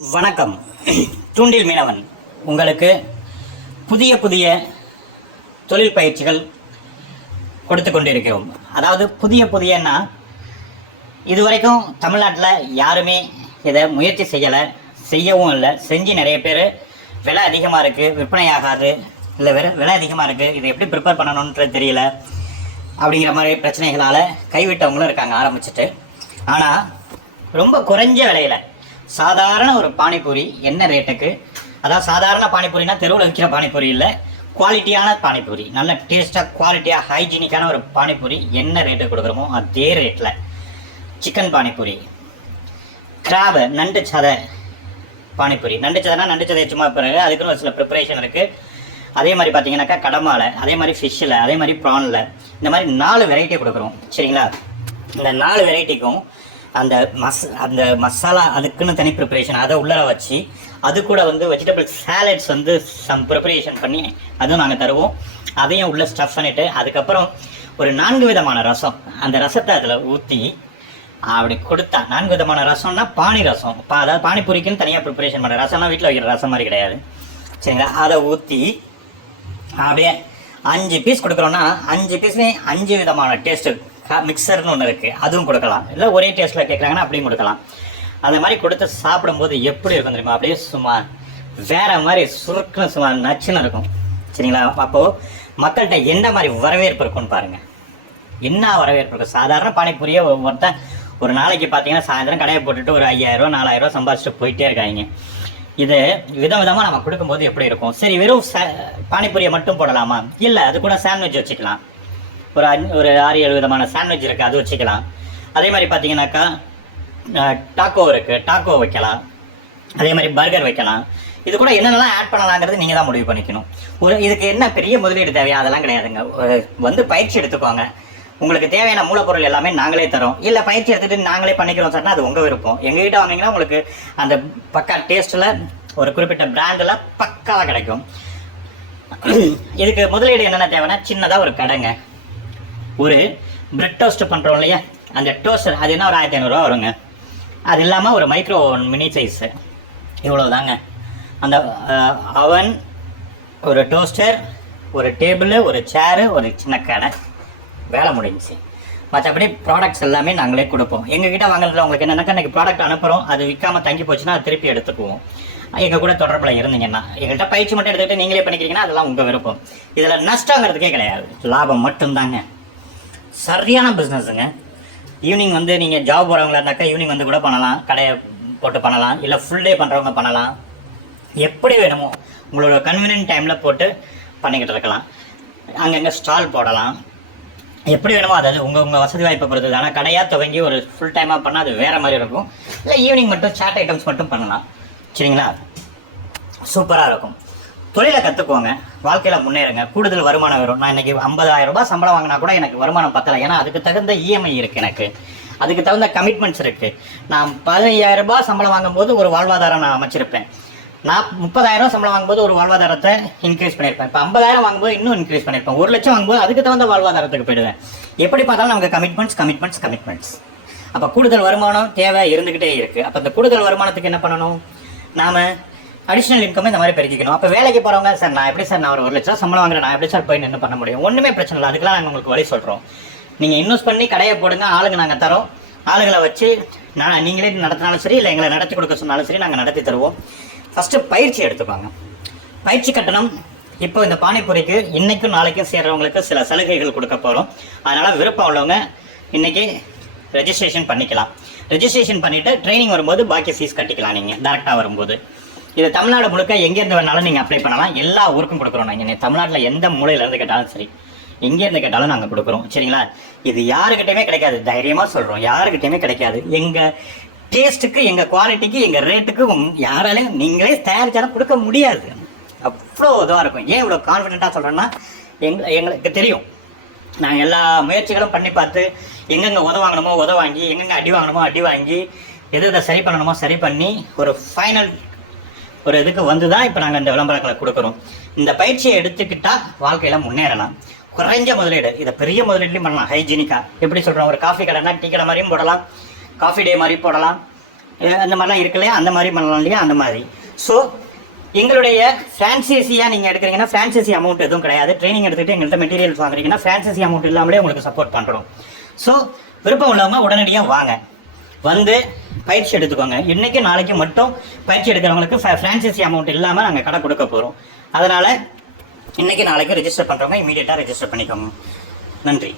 வணக்கம். தூண்டில் மீனவன் உங்களுக்கு புதிய புதிய தொழில் பயிற்சிகள் கொடுத்து கொண்டிருக்கிறோம். அதாவது புதிய புதியன்னா இதுவரைக்கும் தமிழ்நாட்டில் யாருமே இதை முயற்சி செய்யவும் இல்லை. செஞ்சு நிறைய பேர் விலை அதிகமாக இருக்குது, விற்பனை ஆகாது, இல்லை விலை அதிகமாக இருக்குது, இதை எப்படி ப்ரிப்பேர் பண்ணணுன்றது தெரியல அப்படிங்கிற மாதிரி பிரச்சனைகளால் கைவிட்டவங்களும் இருக்காங்க ஆரம்பிச்சுட்டு. ஆனால் ரொம்ப குறைஞ்ச விலையில் சாதாரண ஒரு பானிபூரி என்ன ரேட்டுக்கு, அதாவது சாதாரண பானிபூரினா தெருவில் விற்கிற பானிபூரி இல்லை, குவாலிட்டியான பானிபூரி, நல்ல டேஸ்ட்டாக குவாலிட்டியாக ஹைஜீனிக்கான ஒரு பானிபூரி என்ன ரேட்டுக்கு கொடுக்குறோமோ அதே ரேட்டில் சிக்கன் பானிபூரி, கிராபு நண்டு சதை பானிபூரி, நண்டு சதைனா நண்டு சதை சும்மா பிறகு அதுக்குன்னு ஒரு சில ப்ரிப்பரேஷன் இருக்குது. அதே மாதிரி பார்த்தீங்கன்னாக்கா கடமாலை, அதே மாதிரி ஃபிஷ்ஷில், அதே மாதிரி ப்ரானில், இந்த மாதிரி 4 வெரைட்டி கொடுக்குறோம். சரிங்களா? இந்த 4 வெரைட்டிக்கும் அந்த மசாலா அதுக்குன்னு தனி ப்ரிப்பரேஷன், அதை உள்ளர வச்சு அது கூட வெஜிடபிள் சாலட்ஸ் சம் ப்ரிப்பரேஷன் பண்ணி அதுவும் நாங்கள் தருவோம். அதையும் உள்ள ஸ்டஃப் பண்ணிவிட்டு அதுக்கப்புறம் ஒரு 4 விதமான ரசம், அந்த ரசத்தை அதில் ஊற்றி அப்படி கொடுத்தா, 4 விதமான ரசம்னா பானி ரசம், அதாவது பானிபூரிக்குன்னு தனியாக ப்ரிப்பரேஷன் பண்ணுற ரசம்னா வீட்டில் வைக்கிற ரசம் மாதிரி கிடையாது. சரிங்களா? அதை ஊற்றி அப்படியே 5 பீஸ் கொடுக்குறோன்னா 5 பீஸ்லேயும் 5 விதமான டேஸ்ட்டு மிக்சர்னு ஒன்று இருக்குது, அதுவும் கொடுக்கலாம். இல்லை ஒரே டேஸ்ட்டில் கேட்குறாங்கன்னா அப்படியும் கொடுக்கலாம். அந்த மாதிரி கொடுத்து சாப்பிடும்போது எப்படி இருக்கும் தெரியுமா? அப்படியே சும்மா வேறு மாதிரி சுருக்குன்னு சும்மா நச்சுன்னு இருக்கும். சரிங்களா? அப்போது மக்கள்கிட்ட எந்த மாதிரி வரவேற்பு இருக்குன்னு பாருங்கள். என்ன வரவேற்பு இருக்கும்? சாதாரண பானிபூரியை ஒருத்தன் ஒரு நாளைக்கு பார்த்தீங்கன்னா சாயந்தரம் கடையை போட்டுட்டு ஒரு 5000 4000 சம்பாதிச்சுட்டு போயிட்டே இருக்காங்க. இது விதவிதமாக நம்ம கொடுக்கும்போது எப்படி இருக்கும்? சரி, வெறும் பானிபூரியை மட்டும் போடலாமா? இல்லை, அது கூட சாண்ட்விச் வச்சுக்கலாம். ஒரு 6-7 விதமான சாண்ட்விச் இருக்குது, அது வச்சுக்கலாம். அதே மாதிரி பார்த்தீங்கன்னாக்கா டாக்கோ இருக்குது, டாக்கோ வைக்கலாம். அதே மாதிரி பர்கர் வைக்கலாம். இது கூட என்னென்னலாம் ஆட் பண்ணலாங்கிறது நீங்கள் தான் முடிவு பண்ணிக்கணும். இதுக்கு என்ன பெரிய முதலீடு தேவையா? அதெல்லாம் கிடையாதுங்க. பயிற்சி எடுத்துக்கோங்க. உங்களுக்கு தேவையான மூலப்பொருள் எல்லாமே நாங்களே தரோம். இல்லை பயிற்சி எடுத்துகிட்டு நாங்களே பண்ணிக்கிறோம் சார்னா அது உங்கள் விருப்பம். எங்ககிட்ட வாங்கிங்கன்னா உங்களுக்கு அந்த பக்கா டேஸ்ட்டில் ஒரு குறிப்பிட்ட பிராண்டில் பக்காவாக கிடைக்கும். இதுக்கு முதலீடு என்னென்ன தேவைன்னா, சின்னதாக ஒரு கடைங்க, ஒரு பிரெட் டோஸ்ட் பண்ணுறோம் இல்லையா, அந்த டோஸ்டர் அது என்ன ஒரு 1500 ரூபா வருங்க. அது இல்லாமல் ஒரு மைக்ரோ மினி சைஸு, இவ்வளோ தாங்க. அந்த அவன், ஒரு டோஸ்டர், ஒரு டேபிள், ஒரு சேரு, ஒரு சின்ன கடை, வேலை முடிஞ்சிச்சு. மற்றபடி ப்ராடக்ட்ஸ் எல்லாமே நாங்களே கொடுப்போம். எங்ககிட்ட வாங்குறதுல உங்களுக்கு என்னென்னாக்கா இன்றைக்கி ப்ராடக்ட் அனுப்புகிறோம், அது விற்காமல் தங்கி போச்சுன்னா அது திருப்பி எடுத்துக்குவோம். எங்கள் கூட தொடர்பில் இருந்தீங்கன்னா, எங்கள்கிட்ட பயிற்சி மட்டும் எடுத்துக்கிட்டு நீங்களே பண்ணிக்கிறீங்கன்னா அதெல்லாம் உங்கள் விருப்பம். இதில் நஷ்டங்கிறதுக்கே கிடையாது, லாபம் மட்டும்தாங்க. சரியான பிஸ்னஸுங்க. ஈவினிங் நீங்கள் ஜாப் போகிறவங்களா இருந்தாக்கா ஈவினிங் கூட பண்ணலாம், கடையை போட்டு பண்ணலாம். இல்லை ஃபுல் டே பண்ணுறவங்க பண்ணலாம். எப்படி வேணுமோ உங்களோட கன்வீனியன்ட் டைமில் போட்டு பண்ணிக்கிட்டு இருக்கலாம். அங்கங்கே ஸ்டால் போடலாம், எப்படி வேணுமோ. அதாவது உங்கள் வசதி வாய்ப்பை பொறுத்தது. ஆனால் கடையாக துவங்கி ஒரு ஃபுல் டைமாக பண்ணால் அது வேறு மாதிரி இருக்கும். இல்லை ஈவினிங் மட்டும் சாட் ஐட்டம்ஸ் மட்டும் பண்ணலாம். சரிங்களா? சூப்பராக இருக்கும். தொழிலை கற்றுக்குவாங்க, வாழ்க்கையில் முன்னேறுங்க, கூடுதல் வருமானம் வரும். நான் இன்றைக்கி 50,000 ரூபாய் சம்பளம் வாங்கினா கூட எனக்கு வருமானம் பத்தலை. ஏன்னா அதுக்கு தகுந்த இஎம்ஐ இருக்குது, எனக்கு அதுக்கு தகுந்த கமிட்மெண்ட்ஸ் இருக்குது. நான் 15,000 ரூபாய் சம்பளம் வாங்கும்போது ஒரு வாழ்வாதாரம் நான் அமைச்சிருப்பேன். நான் 30,000 சம்பளம் வாங்கும்போது ஒரு வாழ்வாதாரத்தை இன்க்ரீஸ் பண்ணியிருப்பேன். இப்போ 50,000 வாங்கும்போது இன்னும் இன்க்ரீஸ் பண்ணியிருப்பேன். 1 லட்சம் வாங்கும்போது அதுக்கு தகுந்த வாழ்வாதாரத்துக்கு போயிடுவேன். எப்படி பார்த்தாலும் நமக்கு கமிட்மெண்ட்ஸ். அப்போ கூடுதல் வருமானம் தேவை இருந்துக்கிட்டே இருக்குது. அப்போ இந்த கூடுதல் வருமானத்துக்கு என்ன பண்ணணும்? நாம் அடிஷ்னல் இன்கம் இந்த மாதிரி பெருக்கிக்கணும். அப்போ வேலைக்கு போகிறவங்க, சார் நான் எப்படி சார், நான் ஒரு 1 லட்சம் சம்பளம் வாங்குறேன், நான் எப்படி சார் போய் என்ன பண்ண முடியும்? ஒன்றுமே பிரச்சனை இல்லை. அதுக்கெல்லாம் நாங்கள் உங்களுக்கு வழி சொல்கிறோம். நீங்கள் இன்வெஸ்ட் பண்ணி கடையை போடுங்க, ஆளுங்க நாங்கள் தரோம். ஆளுங்களை வச்சு நீங்களே நடத்தினாலும் சரி, இல்லை எங்களை நடத்தி கொடுக்க சொன்னாலும் சரி, நாங்கள் நடத்தி தருவோம். ஃபஸ்ட்டு பயிற்சி எடுத்துப்பாங்க. பயிற்சி கட்டணம் இப்போ இந்த பானிபூரிக்கு இன்றைக்கும் நாளைக்கும் சேர்றவங்களுக்கு சில சலுகைகள் கொடுக்க போகிறோம். அதனால் விருப்பம் உள்ளவங்க இன்றைக்கி ரெஜிஸ்ட்ரேஷன் பண்ணிக்கலாம். ரெஜிஸ்ட்ரேஷன் பண்ணிவிட்டு ட்ரைனிங் வரும்போது பாக்கி ஃபீஸ் கட்டிக்கலாம். நீங்கள் டேரெக்டாக வரும்போது இது தமிழ்நாடு முழுக்க எங்கேருந்து வேணாலும் நீங்கள் அப்ளை பண்ணலாம். எல்லா ஊருக்கும் கொடுக்குறோம். நாங்கள் தமிழ்நாட்டில் எந்த மூலையிலேருந்து கேட்டாலும் சரி, எங்கேருந்து கேட்டாலும் நாங்கள் கொடுக்குறோம். சரிங்களா? இது யாருக்கிட்டையுமே கிடைக்காது, தைரியமாக சொல்கிறோம், யாருக்கிட்டையுமே கிடைக்காது. எங்கள் டேஸ்ட்டுக்கு, எங்கள் குவாலிட்டிக்கு, எங்கள் ரேட்டுக்கு யாராலையும் நீங்களே தயாரித்தாலும் கொடுக்க முடியாது. அவ்வளோ இதுவாக இருக்கும். ஏன் இவ்வளோ கான்ஃபிடென்ட்டாக சொல்கிறேன்னா, எங்களுக்கு தெரியும். நாங்கள் எல்லா முயற்சிகளும் பண்ணி பார்த்து எங்கெங்கே உதவாங்கணுமோ உதவாங்கி, எங்கெங்கே அடி வாங்கணுமோ அடி வாங்கி, எதை சரி பண்ணணுமோ சரி பண்ணி ஒரு ஃபைனல் ஒரு இதுக்கு தான் இப்போ நாங்கள் இந்த விளம்பரங்களை கொடுக்குறோம். இந்த பயிற்சியை எடுத்துக்கிட்டால் வாழ்க்கையில் முன்னேறலாம். குறைஞ்ச முதலீடு, இதை பெரிய முதலீட்லையும் பண்ணலாம். ஹைஜீனிக்காக எப்படி சொல்கிறோம்? ஒரு காஃபி கடைனா டீ கடை மாதிரியும் போடலாம், காஃபி டே மாதிரி போடலாம், அந்த மாதிரிலாம் இருக்கு இல்லையா, அந்த மாதிரி பண்ணலாம் இல்லையா, அந்த மாதிரி. ஸோ எங்களுடைய ஃப்ரான்ச்சைஸியாக நீங்கள் எடுக்கிறீங்கன்னா ஃப்ரான்ச்சைஸி அமௌண்ட் எதுவும் கிடையாது. ட்ரைனிங் எடுத்துகிட்டு எங்கள்கிட்ட மெட்டீரியல்ஸ் வாங்குறீங்கன்னா ஃப்ரான்ச்சைஸி அமௌண்ட் இல்லாமலே உங்களுக்கு சப்போர்ட் பண்ணுறோம். ஸோ விருப்பம் உள்ளவங்க உடனடியாக வாங்க, வந்து பயிற்சி எடுத்துக்கோங்க. இன்றைக்கி நாளைக்கு மட்டும் பயிற்சி எடுக்கிறவங்களுக்கு ஃப்ரான்ச்சைஸி அமௌண்ட் இல்லாமல் நாங்கள் கடை கொடுக்க போகிறோம். அதனால் இன்றைக்கி நாளைக்கு ரெஜிஸ்டர் பண்ணுறவங்க இமீடியட்டாக ரெஜிஸ்டர் பண்ணிக்கோங்க. நன்றி.